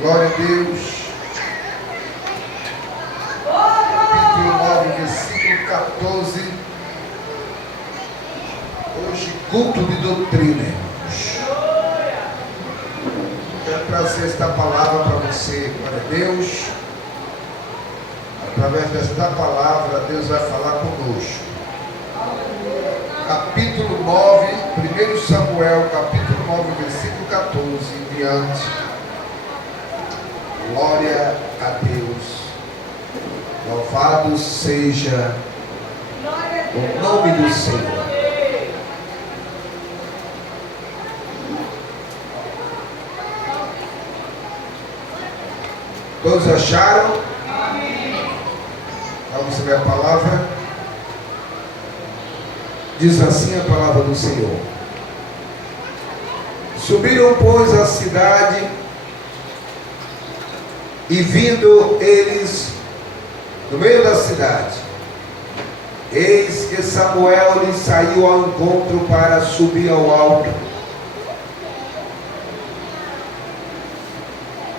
Glória a Deus. Capítulo 9, versículo 14. Hoje, culto de doutrina, irmãos. Quero trazer esta palavra para você. Glória a Deus. Através desta palavra, Deus vai falar conosco. Capítulo 9, 1 Samuel, capítulo 9, versículo 14 em diante. Glória a Deus. Louvado seja o nome do Senhor. Todos acharam? Vamos ver a palavra. Diz assim a palavra do Senhor. Subiram, pois, a cidade, e vindo eles no meio da cidade, eis que Samuel lhe saiu ao encontro para subir ao alto,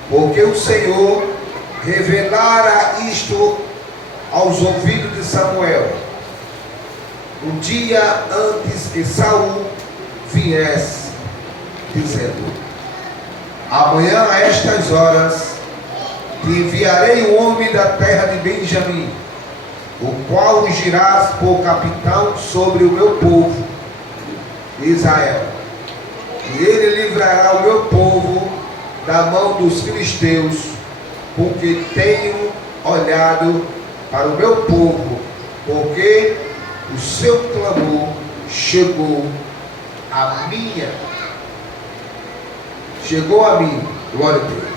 porque o Senhor revelara isto aos ouvidos de Samuel, um dia antes que Saul viesse, dizendo: amanhã a estas horas te enviarei um homem da terra de Benjamim, o qual ungirás por capitão sobre o meu povo Israel, e ele livrará o meu povo da mão dos filisteus, porque tenho olhado para o meu povo, porque o seu clamor chegou a mim. Glória a Deus.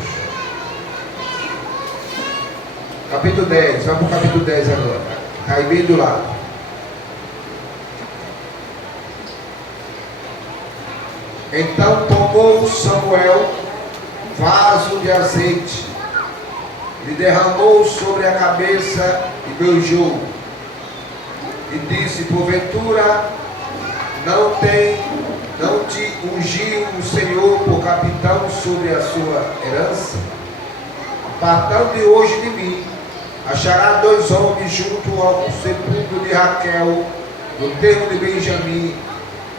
Capítulo 10, vamos para o capítulo 10 agora. Está aí bem do lado. Então tomou Samuel vaso de azeite, e derramou sobre a cabeça e beijou, e disse: porventura não te ungiu o Senhor por capitão sobre a sua herança? Apartando de hoje de mim, achará dois homens junto ao sepulcro de Raquel, no termo de Benjamim,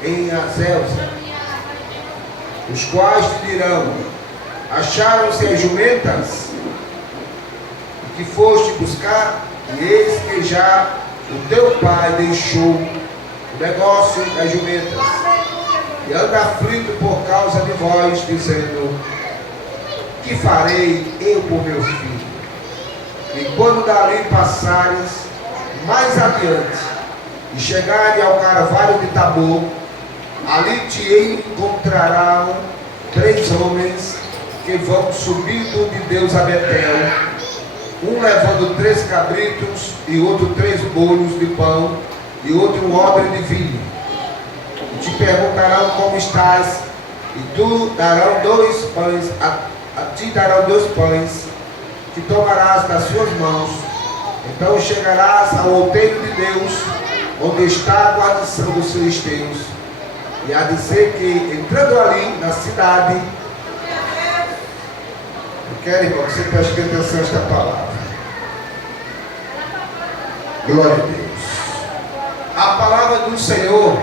em Azelza, os quais te dirão: acharam-se as jumentas que foste buscar? E eis que já o teu pai deixou o negócio das jumentas, e anda aflito por causa de vós, dizendo: que farei eu por meu filho? E quando dali passares mais adiante, e chegarem ao carvalho de Tabor, ali te encontrarão três homens que vão subindo de Deus a Betel, um levando 3 cabritos, e outro 3 bolos de pão, e outro um odre de vinho. E te perguntarão como estás, e tu darão 2 pães, a ti darão 2 pães, que tomarás das suas mãos. Então chegarás ao outeiro de Deus, onde está a guarnição dos filisteus, e a dizer que, entrando ali na cidade, eu quero, irmão, que você preste atenção a esta palavra. Glória a Deus. A palavra do Senhor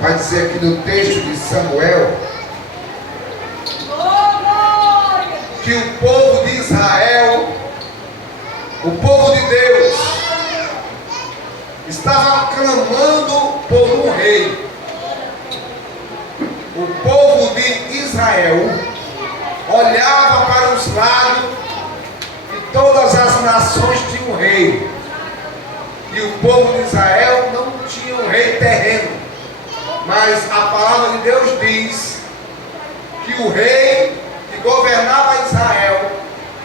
vai dizer aqui no texto de Samuel que o povo de Israel, o povo de Deus, estava clamando por um rei. O povo de Israel olhava para os lados e todas as nações tinham um rei, e o povo de Israel não tinha um rei terreno. Mas a palavra de Deus diz que o rei que governava Israel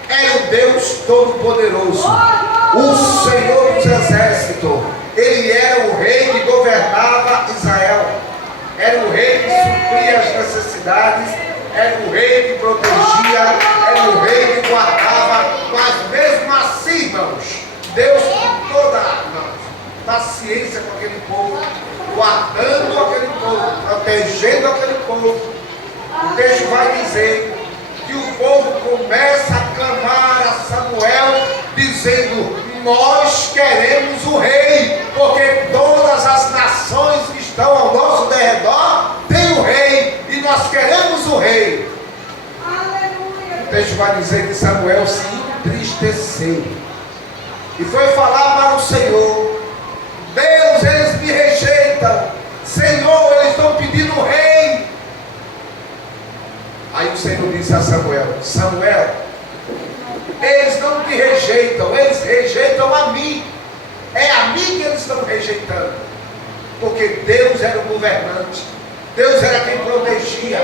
era o Deus Todo-Poderoso, o Senhor dos Exércitos. Ele era o rei que governava Israel, era o rei que supria as necessidades, era o rei que protegia, era o rei que guardava. Mas mesmo assim, irmãos, Deus, com toda a paciência com aquele povo, guardando aquele povo, protegendo aquele povo, o texto vai dizer que o povo nós queremos o rei, porque todas as nações que estão ao nosso derredor têm o rei, e nós queremos o rei. Aleluia. O texto vai dizer que Samuel se entristeceu e foi falar para o Senhor: Deus, eles me rejeitam, Senhor, eles estão pedindo o rei. Aí o Senhor disse a Samuel: Samuel, eles não te rejeitam, eles rejeitam a mim. É a mim que eles estão rejeitando, porque Deus era o governante, Deus era quem protegia.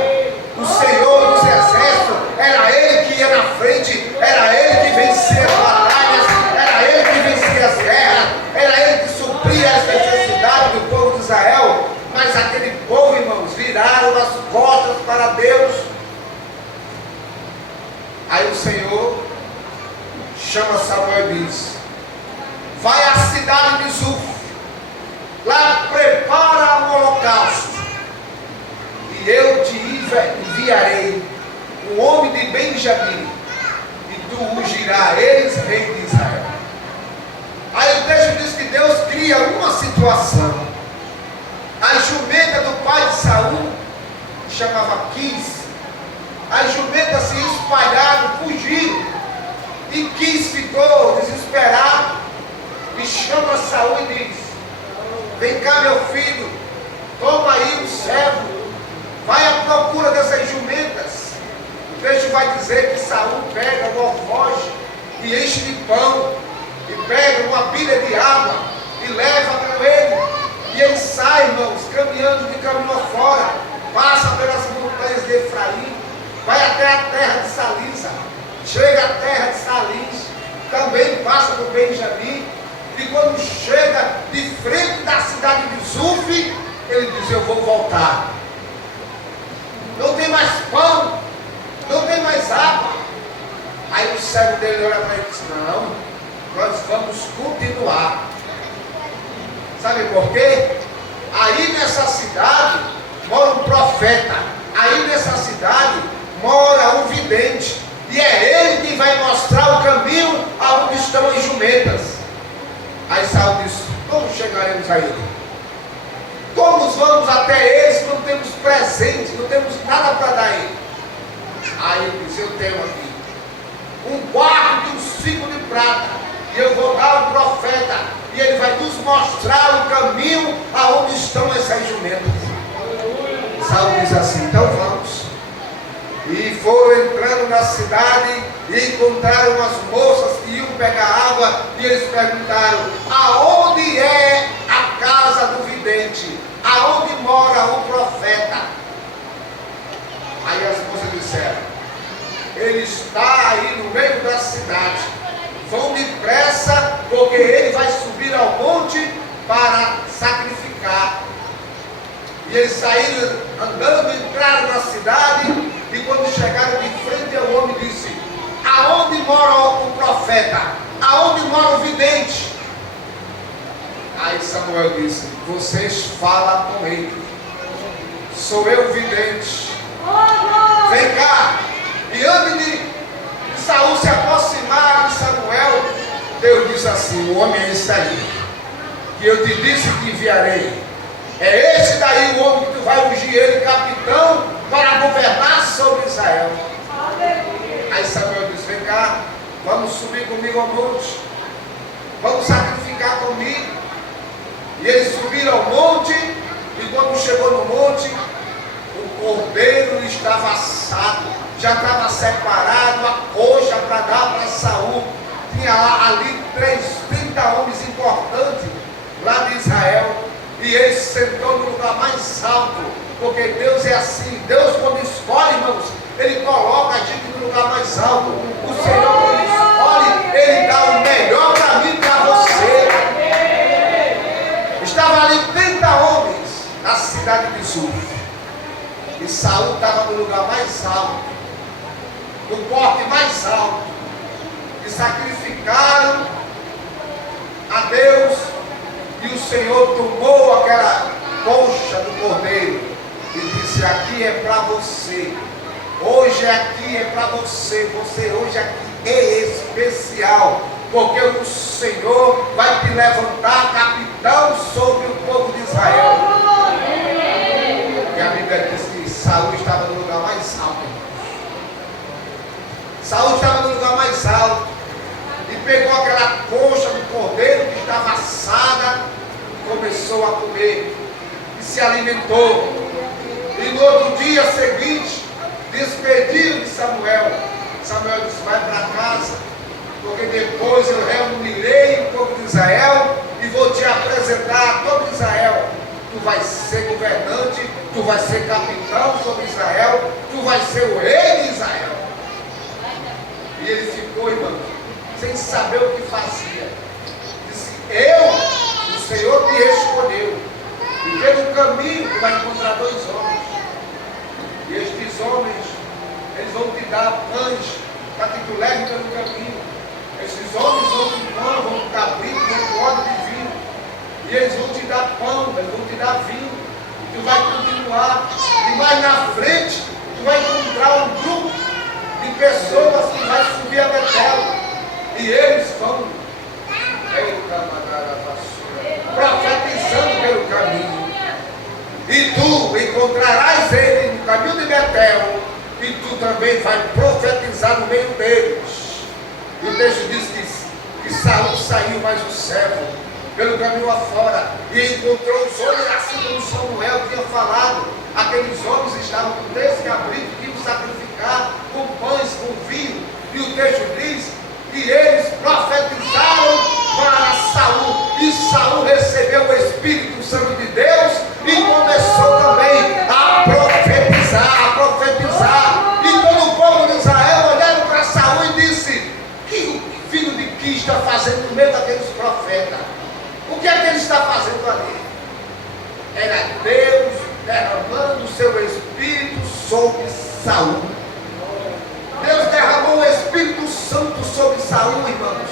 O Senhor dos exércitos, era Ele que ia na frente, era Ele que vencia as batalhas, era Ele que vencia as guerras, era Ele que supria as necessidades do povo de Israel. Mas aquele povo, irmãos, viraram as costas para Deus. Aí o Senhor chama Samuel e diz: vai à cidade de Zuf, lá prepara um holocausto, e eu te enviarei um homem de Benjamim, e tu ungirás eles rei de Israel. Aí o texto diz que Deus cria uma situação. A jumenta do pai de Saul, que chamava Quis, as jumentas se espalharam, fugiram, e Quis ficou desesperado e chama Saul e diz: vem cá, meu filho, toma aí um servo, vai à procura dessas jumentas. O texto vai dizer que Saul pega um alforje e enche de pão, e pega uma pilha de água e leva com ele, e ele sai, irmãos, caminhando de caminho afora, passa pelas montanhas de Efraim, vai até a terra de Salisa, chega à terra de Salis, também passa por Benjamim, e quando chega de frente da cidade de Zuf, ele diz: eu vou voltar. Não tem mais pão, não tem mais água. Aí o servo dele olha para ele e diz: não, nós vamos continuar. Sabe por quê? Aí nessa cidade mora um profeta, aí nessa cidade mora um vidente, e é ele que vai mostrar o caminho aonde estão as jumentas. Aí Saul disse: como chegaremos a ele? Como vamos até eles? Não temos presente, não temos nada para dar a ele. Aí ele disse: eu tenho aqui um quarto de um ciclo de prata, e eu vou dar ao profeta, e ele vai nos mostrar o caminho aonde estão essas jumentas. Saul diz assim: então vamos. E foram entrando na cidade e encontraram as moças que iam pegar água, e eles perguntaram: aonde é a casa do vidente? Aonde mora o profeta? Aí as moças disseram: ele está aí no meio da cidade, vão depressa, porque ele vai subir ao monte para sacrificar. E eles saíram andando, entraram na cidade, e quando chegaram de frente ao homem, disse: aonde mora o profeta? Aonde mora o vidente? Aí Samuel disse: vocês falam com ele, sou eu o vidente. Vem cá. E antes de Saul se aproximar de Samuel, Deus disse assim: o homem é esse daí, que eu te disse que enviarei. É esse daí o homem que tu vai ungir ele capitão para governar sobre Israel. Aí Samuel disse: vem cá, vamos subir comigo ao monte, vamos sacrificar comigo. E eles subiram ao monte, e quando chegou no monte, o cordeiro estava assado, já estava separado a coxa para dar para Saul. Tinha ali 30 homens importantes lá de Israel, e ele se sentou no lugar mais alto, porque Deus é assim. Deus, quando escolhe, irmãos, ele coloca a gente no lugar mais alto. O Senhor, quando escolhe, ele dá o melhor para mim, para você. Estava ali 30 homens na cidade de Zuf, e Saul estava no lugar mais alto, no porte mais alto, e sacrificaram a Deus. E o Senhor tomou aquela coxa do cordeiro e disse: aqui é para você, hoje aqui é para você, você hoje aqui é especial, porque o Senhor vai te levantar capitão sobre o povo de Israel. E a Bíblia diz que Saul estava no lugar mais alto. Saul estava no lugar mais alto e pegou aquela coxa do cordeiro que estava assada e começou a comer e se alimentou. E no outro dia seguinte despediu de Samuel. Samuel disse: vai para casa, porque depois eu reunirei o povo de Israel e vou te apresentar a todo Israel. Tu vais ser governante, tu vais ser capitão sobre Israel, tu vais ser o rei de Israel. E ele ficou, irmão, sem saber o que fazia. Disse: o Senhor te escolheu, e pelo caminho tu vai encontrar 2 homens. E estes homens, eles vão te dar pães para que tu leve pelo caminho. Esses homens vão te pão, vão te dar vinho, vão te óleo de vinho. E eles vão te dar pão, eles vão te dar vinho. E tu vai continuar. E mais na frente, tu vai encontrar um grupo de pessoas que vai subir a Betel. E eles vão profetizando pelo caminho. E tu encontrarás ele no caminho de Betel. E tu também vai profetizar no meio deles. E o texto diz que Saul saiu mais o servo pelo caminho afora e encontrou os homens, assim como Samuel tinha falado. Aqueles homens estavam com 10 cabritos que iam sacrificar, com pães, com vinho. E o texto diz que eles profetizaram para Saul. E Saul recebeu o Espírito Santo de Deus e começou também a profetizar, a profetizar. E todo o povo de Israel olharam para Saul e disse: que filho de que está fazendo no meio daqueles profetas? O que é que ele está fazendo ali? Era Deus derramando o seu Espírito sobre Saul. Deus derramou o Espírito Santo sobre Saul, irmãos.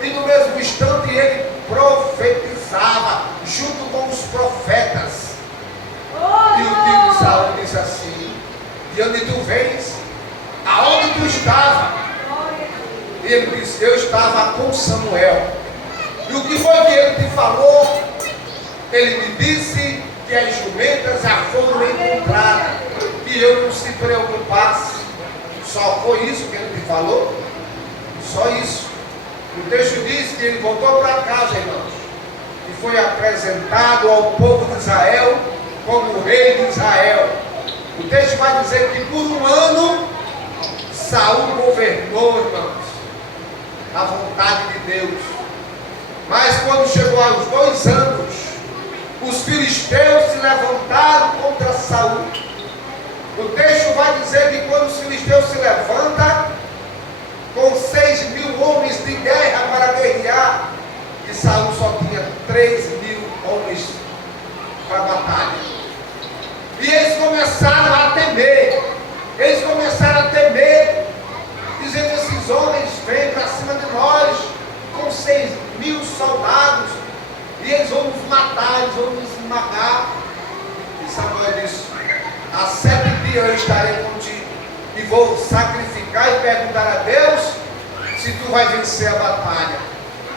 E no mesmo instante ele profetizava junto com os profetas. E o filho de Saul disse assim: de onde tu vens? Aonde tu estava? E ele disse: eu estava com Samuel. E o que foi que ele te falou? Ele me disse que as jumentas já foram encontradas, que eu não se preocupasse. Só foi isso que ele te falou? Só isso. O texto diz que ele voltou para casa, irmãos, e foi apresentado ao povo de Israel como rei de Israel. O texto vai dizer que por 1 ano Saul governou, irmãos, a vontade de Deus. Mas quando chegou aos 2 anos, os filisteus se levantaram contra Saul. O texto vai dizer que quando os filisteus se levantam, com 6.000 homens de guerra para guerrear, e Saul só tinha 3.000 homens para batalha. E eles começaram a temer. Eles começaram a temer, dizendo: esses homens vêm para cima de nós com 6.000 soldados, e eles vão nos matar, eles vão nos esmagar. E Samuel disse: há 7 dias eu estarei contigo, e vou sacrificar e perguntar a Deus se tu vai vencer a batalha.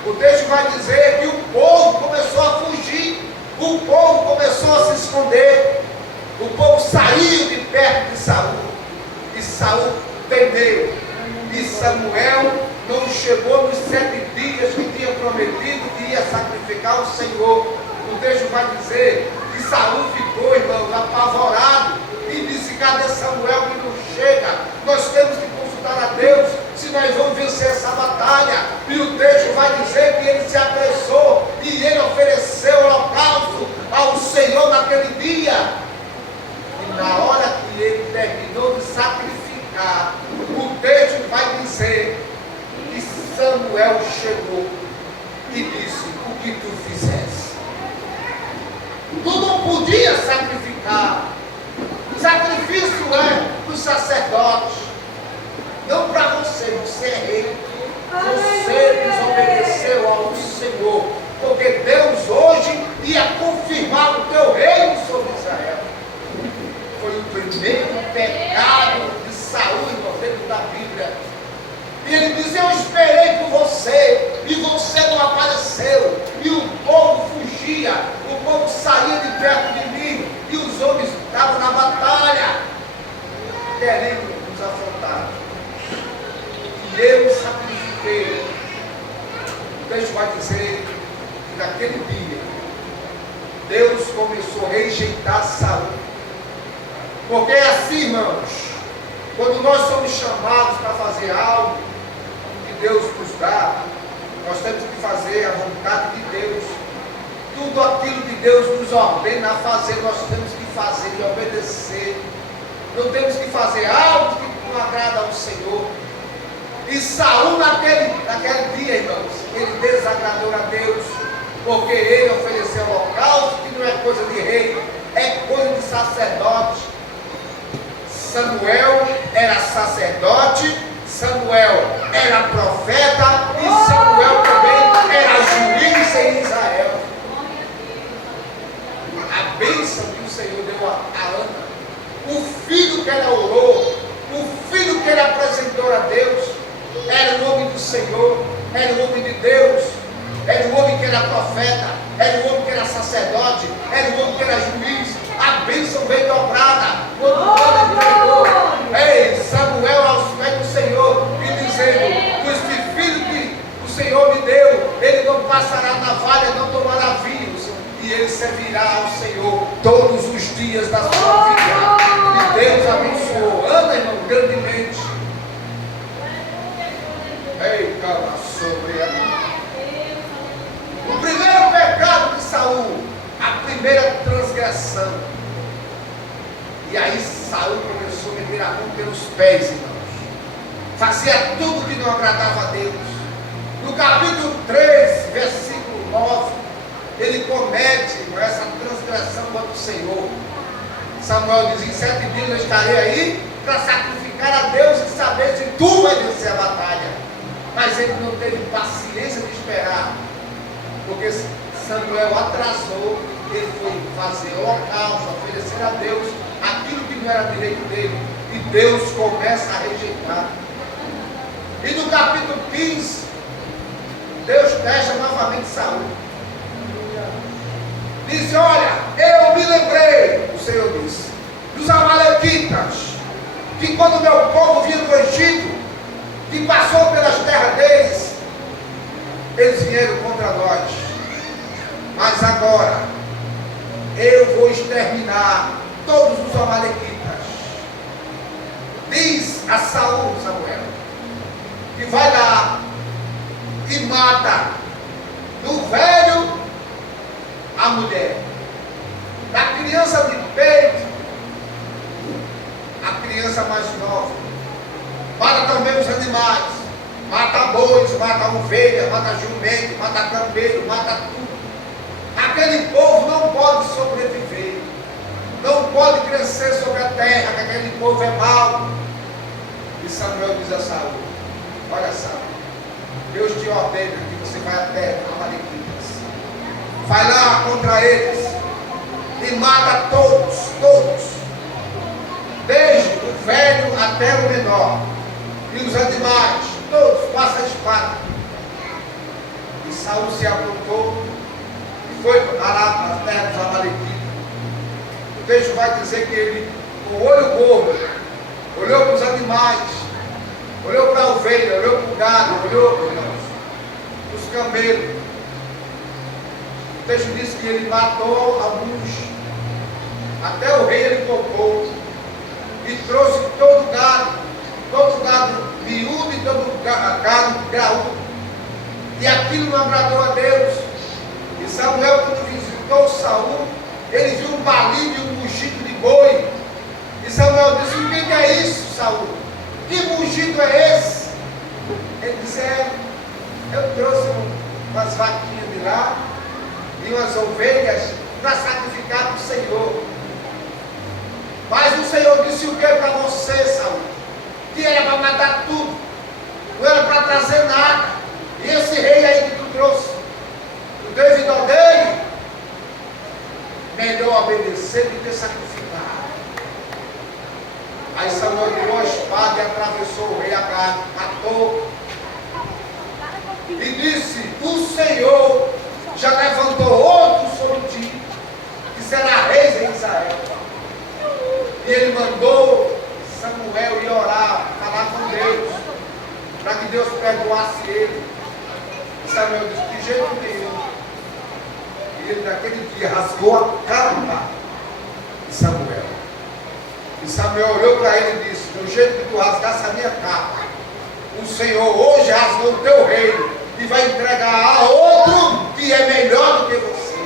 O texto vai dizer que o povo começou a fugir, o povo começou a se esconder, o povo saiu de perto de Saul, e Saul temeu. E Samuel não chegou nos 7 dias que tinha prometido que ia sacrificar o Senhor. O texto vai dizer que Saul ficou, irmãos, apavorado, e disse: cadê Samuel que não chega? Nós temos que consultar a Deus se nós vamos vencer essa batalha. E o texto vai dizer que ele se apressou e ele ofereceu holocausto ao Senhor naquele dia. E na hora que ele terminou de sacrificar, o texto vai dizer que Samuel chegou e disse: o que tu fizeste? Tu não podia sacrificar. Sacrifício é dos sacerdotes, não para você. Você é rei. Você desobedeceu ao Senhor, porque Deus hoje ia confirmar o teu reino sobre Israel. Foi o primeiro pecado de Saul, irmão, dentro da Bíblia. E ele diz: eu esperei por você, e você não apareceu. E o povo fugia, o povo saía de perto de mim, e os homens estavam na batalha, querendo nos afrontar. E eu sacrifiquei. O texto vai dizer que naquele dia, Deus começou a rejeitar Saul. Porque é assim, irmãos, quando nós somos chamados para fazer algo que Deus nos dá, nós temos que fazer a vontade de Deus. Tudo aquilo que Deus nos ordena a fazer, nós temos que fazer e obedecer. Não temos que fazer algo que não agrada ao Senhor. E Saul naquele dia, irmãos, ele desagradou a Deus, porque ele ofereceu holocausto, que não é coisa de rei, é coisa de sacerdote. Samuel era sacerdote, Samuel era profeta, e Samuel também era juiz em Israel. A bênção que o Senhor deu a Ana, o filho que ela orou, o filho que ela apresentou a Deus, era o homem do Senhor, era o homem de Deus, era o homem que era profeta, era o homem que era sacerdote, era o homem que era juiz. A bênção veio dobrada quando o homem entregou Samuel aos pés do Senhor, e dizendo: este filho que o Senhor me deu, ele não passará navalha, não tomará vinhos, e ele servirá ao Senhor todos os dias da sua vida. E Deus abençoou Ana, irmão, grandemente. Ei, calma sobre a... O primeiro pecado de Saul, a primeira transgressão. E aí Saul começou a meter a mão pelos pés, irmãos. Fazia tudo que não agradava a Deus. No capítulo 3, versículo 9, ele comete essa transgressão contra o Senhor. Samuel diz: em 7 dias eu estarei aí para sacrificar a Deus e saber se tu vai vencer a batalha. Mas ele não teve paciência de esperar, porque Samuel atrasou. Ele foi fazer holocausto, oferecer a Deus aquilo que não era direito dele, e Deus começa a rejeitar. E no capítulo 15, Deus deixa novamente Saul. Diz: olha, eu me lembrei, o Senhor disse, dos amalequitas, que quando meu povo vinha do Egito, que passou pelas terras deles, eles vieram contra nós. Mas agora eu vou exterminar todos os amalequitas. Diz a Saul, Samuel, que vai lá e mata do velho a mulher, da criança de peito a criança mais nova. Mata também os animais, mata bois, mata ovelha, mata jumento, mata camelo, mata tudo. Aquele povo não pode sobreviver, não pode crescer sobre a terra, que aquele povo é mau. E Samuel diz a Saul: olha, Saul, Deus te ordena que você vai até amalequitas, vai lá contra eles e mata todos, desde o velho até o menor, e os animais, todos, passa a espada. E Saul se aprontou e foi lá na terra dos amalequitas. O texto vai dizer que ele, com o olho gordo, olhou para os animais, olhou para a ovelha, olhou para o gado, olhou para os camelos. O texto diz que ele matou alguns, até o rei ele poupou, e trouxe todo o gado miúdo e todo o gado graúdo. E aquilo não agradou a Deus. E Samuel, quando visitou Saul, ele viu um balido e um mugido de boi. E Samuel disse: o que é isso, Saul? Que mugido é esse? Ele disse: eu trouxe umas vaquinhas de lá e umas ovelhas para sacrificar para o Senhor. Mas o Senhor disse o que para você, Saul? Que era para matar tudo, não era para trazer nada. E esse rei aí que tu trouxe, tu teve dó dele? Melhor obedecer do que sacrificar. Aí Samuel tirou a espada e atravessou o rei Agag, matou ele mandou Samuel ir orar, falar com Deus, para que Deus perdoasse ele. E Samuel disse: de jeito nenhum. E ele naquele dia rasgou a capa de Samuel. E Samuel olhou para ele e disse: do jeito que tu rasgasse a minha capa, o Senhor hoje rasgou o teu reino e vai entregar a outro que é melhor do que você.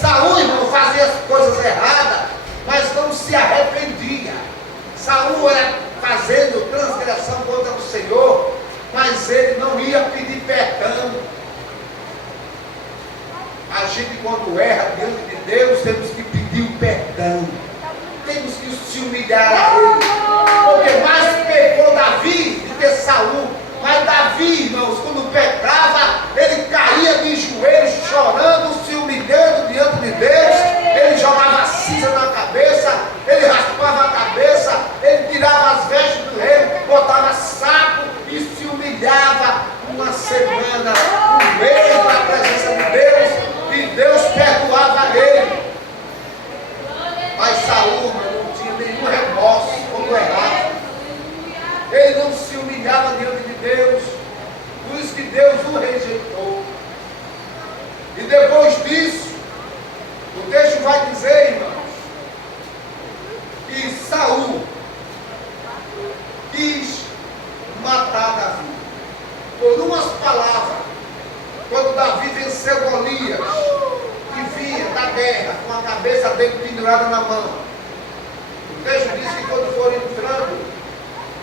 Saul, irmão, fazia as coisas erradas, mas não se arrependia. Saul era fazendo transgressão contra o Senhor, mas ele não ia pedir perdão. A gente, quando erra diante de Deus, temos que pedir o perdão. Temos que se humilhar a Ele. Porque mais pecou Davi do que Saul. Mas Davi, irmãos, quando pecava, ele caía de joelhos, chorando, se humilhando diante de Deus. Ele jogava cinza na cabeça, ele raspava a cabeça, ele tirava as vestes do rei, botava saco e se humilhava uma semana, um mês na presença de Deus. E Deus perdoava ele. Mas Saul não tinha nenhum remorso quando errava. Ele não se humilhava diante de Deus. Por isso que Deus o rejeitou. E depois disso, o texto vai dizer, irmãos, que Saul quis matar Davi. Por umas palavras, quando Davi venceu Golias, que vinha da guerra com a cabeça dele pendurada na mão. O texto diz que quando foram entrando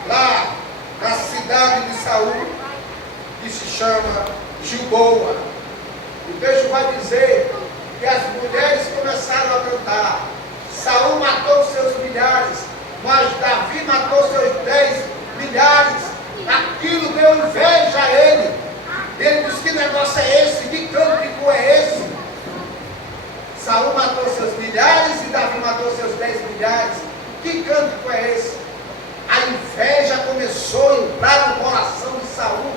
lá na cidade de Saul, que se chama Gilboa, o texto vai dizer que as mulheres começaram a cantar: Saul matou seus milhares, mas Davi matou seus 10 milhares. Aquilo deu inveja a ele. Ele disse: que negócio é esse? Que cântico é esse? Saul matou seus milhares e Davi matou seus 10 milhares. Que cântico é esse? A inveja começou a entrar no coração de Saul,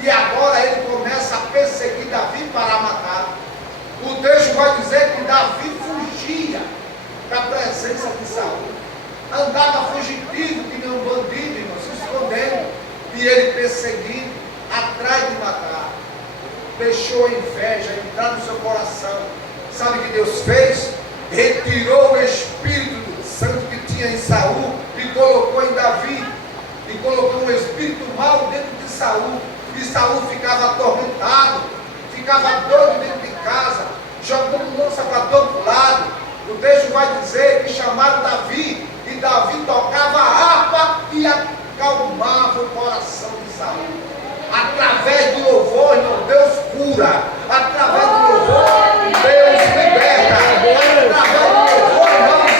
e agora ele começa a perseguir Davi para matar. O texto vai dizer que Davi fugia da presença de Saul, andava fugitivo que nem um bandido, irmão, se escondendo, e ele perseguindo, atrás de matar. Deixou a inveja entrar no seu coração. Sabe o que Deus fez? Retirou o Espírito Santo que tinha em Saul e colocou em Davi, e colocou um espírito mau dentro de Saul, e Saul ficava atormentado, ficava doido dentro de casa, jogando lança para todo lado. O texto vai dizer que chamaram Davi, e Davi tocava a harpa e acalmava o coração de Saul. Através do louvor, irmão, Deus cura. Através do louvor, Deus liberta. Através do louvor, irmãos,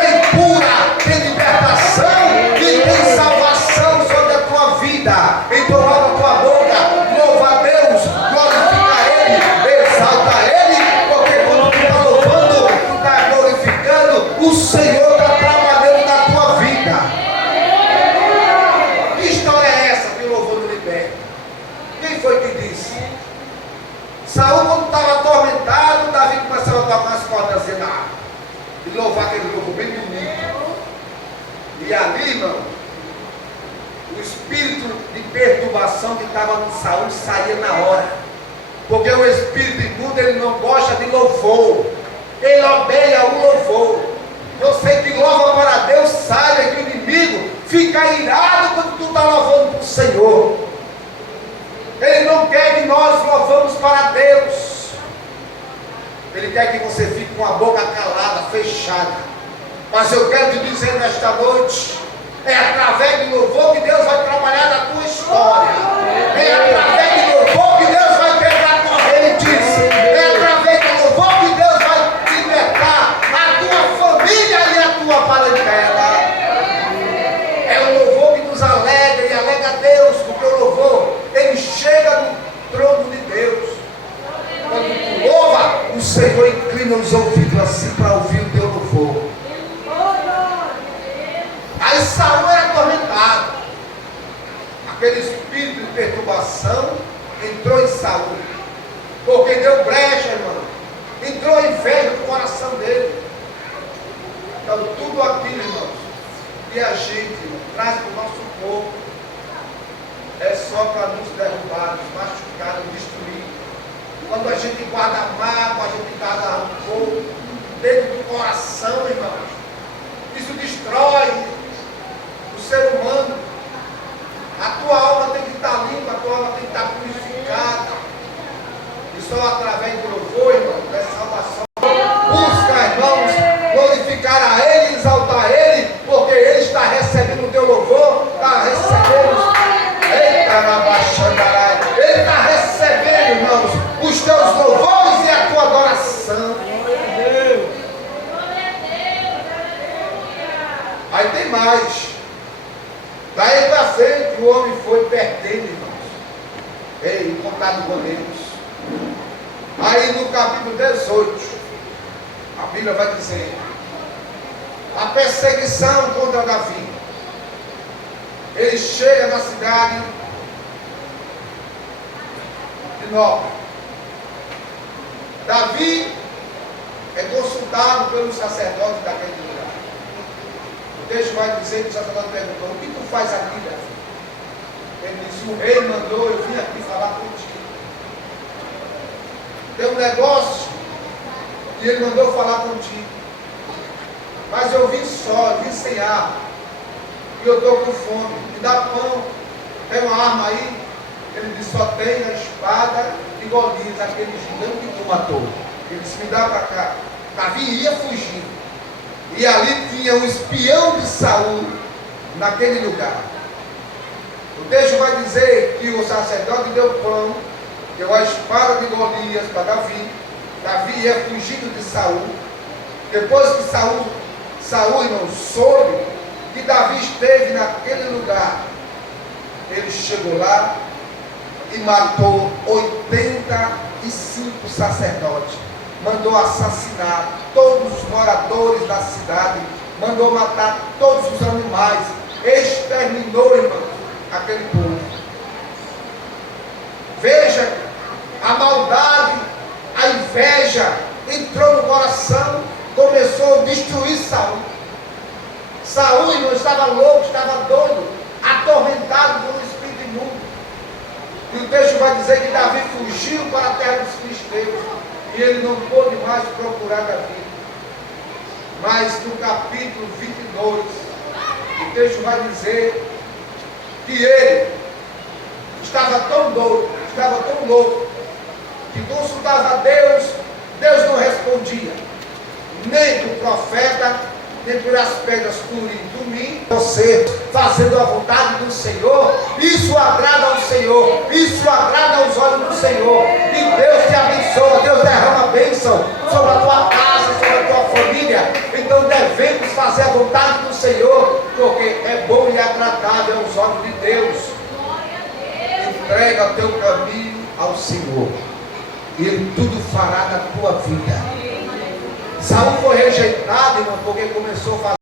tem cura, tem libertação e tem salvação sobre a tua vida. Então abra a tua boca, louva a Deus, glorifica a Ele, exalta a Ele, porque quando tu está louvando, tu está glorificando, o Senhor está trabalhando na tua vida. Que história é essa que o louvor não liberta? Quem foi que disse? Saul, quando estava atormentado, Davi começava a tocar as cordas na harpa e louvar aquele louvor bem bonito. E ali, irmão, o espírito de perturbação que estava no Saul saía na hora, porque o espírito imundo, ele não gosta de louvor, ele odeia o louvor. Você que louva para Deus, saiba que o inimigo fica irado quando tu está louvando para o Senhor. Ele não quer que nós louvamos para Deus. Ele quer que você fique com a boca calada, fechada. Mas eu quero te dizer nesta noite, é através do louvor que Deus vai trabalhar na tua história. É através do louvor que Deus vai quebrar correntes. É através do louvor que Deus vai libertar a tua família e a tua parentela. É o louvor que nos alegra e alega a Deus, porque o louvor, ele chega no trono de Deus. Quando tu louva, o Senhor inclina os ouvidos assim para ouvir o teu louvor. Aí Saul era atormentado. Aquele espírito de perturbação entrou em Saul, porque deu brecha, irmão. Entrou inveja no coração dele. Então, tudo aquilo, irmãos, que a gente traz para o nosso corpo, é só para nos derrubar, nos machucar, nos destruir. Quando a gente guarda mágoa, a gente guarda rancor dentro do coração, irmãos, isso destrói o ser humano. A tua alma tem que estar limpa, a tua alma tem que estar purificada. E só através do louvor, irmão, da salvação. Busca, irmãos, glorificar a Ele, exaltar Ele, porque Ele está recebendo o teu louvor, está recebendo. Eita, Rabaxandarai. Ele está recebendo, irmãos, os teus louvores e a tua adoração. Aí tem mais. Daí para frente o homem foi perdendo, irmãos. Ei, o contato com Deus. Aí no capítulo 18, a Bíblia vai dizer: a perseguição contra Davi. Ele chega na cidade de Nó. Davi é consultado pelos sacerdotes daquele lugar. O texto vai dizer que o sacerdote perguntou: o que tu faz aqui, Davi? Ele disse: o rei mandou, eu vim aqui falar contigo. Tem um negócio e ele mandou falar contigo. Mas eu vim só, eu vim sem arma. E eu estou com fome. Me dá pão. Tem uma arma aí? Ele disse: só tem a espada de Golias, aquele gigante que tu matou. Ele disse: me dá para cá. Davi ia fugindo. E ali tinha um espião de Saul naquele lugar. O texto vai dizer que o sacerdote deu pão, deu a espada de Golias para Davi. Davi ia fugindo de Saul. Depois que Saul, irmão, soube que Davi esteve naquele lugar, ele chegou lá e matou 85 sacerdotes. Mandou assassinar todos os moradores da cidade, mandou matar todos os animais, exterminou, irmão, aquele povo. Veja, a maldade, a inveja entrou no coração, começou a destruir Saul. Saul, irmão, estava louco, estava doido, atormentado por um espírito imundo. E o texto vai dizer que Davi fugiu para a terra dos filisteus. E ele não pôde mais procurar Davi. Mas no capítulo 22, o texto vai dizer que ele estava tão doido, estava tão louco, que consultava a Deus, Deus não respondia, nem do profeta, nem pelas pedras por mim. Você fazendo a vontade do Senhor, isso agrada ao Senhor, isso agrada aos olhos do Senhor. E Deus te abençoa, Deus derrama a bênção sobre a tua casa, sobre a tua família. Então devemos fazer a vontade do Senhor, porque é bom e agradável aos olhos de Deus. Entrega o teu caminho ao Senhor, e Ele tudo fará na tua vida. Saul foi rejeitado, irmão, porque começou a